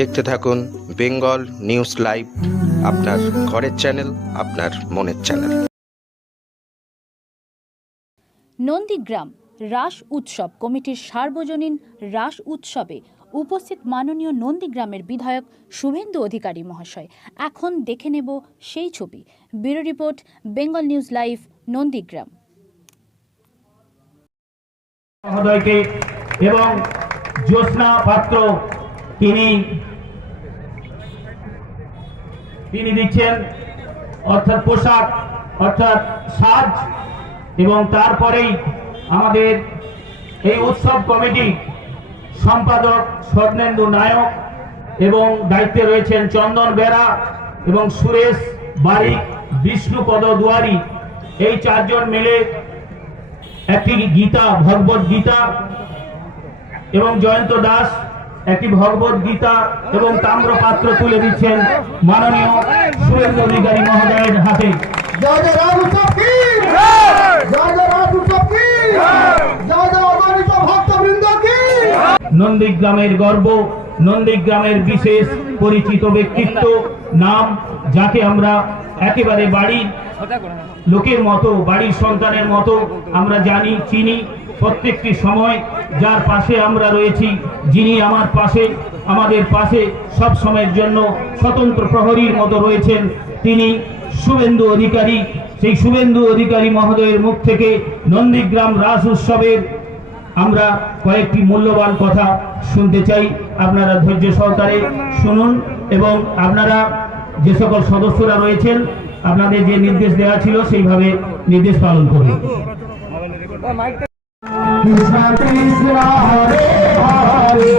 দেখতে থাকুন Bengal news live, আপনার ঘরের চ্যানেল, আপনার মনের চ্যানেল। নন্দীগ্রাম রাস উৎসব কমিটির সার্বজনীন রাস উৎসবে উপস্থিত মাননীয় নন্দীগ্রামের বিধায়ক শুভেন্দু অধিকারী মহাশয়। এখন দেখে নেব সেই ছবি। Bureau report, Bengal news live, Nandigram. মহোদয়কে এবং জ্যোৎস্না পাত্র তিনি দিচ্ছেন অর্থাৎ পোশাক, অর্থাৎ সাজ, এবং তারপরেই আমাদের এই উৎসব কমিটি সম্পাদক স্বর্ণেন্দু নায়ক এবং দায়িত্বে রয়েছেন চন্দন বেরা এবং সুরেশ বারিক, বিষ্ণুপদ দুয়ারি। এই চারজন মিলে একটি গীতা, ভগবত গীতা, এবং জয়ন্ত দাস একটি ভগবত গীতা এবং তাম্রপাত্র তুলে দিচ্ছেন মাননীয় শুভেন্দু অধিকারী মহোদয়ের হাতে। নন্দীগ্রামের গর্ব, নন্দীগ্রামের বিশেষ পরিচিত ব্যক্তিত্ব, নাম যাকে আমরা একেবারে বাড়ির লোকের মতো, বাড়ির সন্তানের মতো আমরা জানি, চিনি। প্রত্যেকটি সময় যার পাশে আমরা রয়েছি, যিনি আমাদের পাশে সব সময়ের জন্য স্বতন্ত্র প্রহরীর মতো রয়েছেন, তিনি শুভেন্দু অধিকারী। সেই শুভেন্দু অধিকারী মহোদয়ের মুখ থেকে নন্দীগ্রাম রাস উৎসবের আমরা কয়েকটি মূল্যবান কথা শুনতে চাই। আপনারা ধৈর্য সহকারে শুনুন এবং আপনারা যে সকল সদস্যরা রয়েছেন আপনাদের যে নির্দেশ দেওয়া ছিল সেইভাবে নির্দেশ পালন করুন। কৃষ্ণ কৃষ্ণ হরে হরে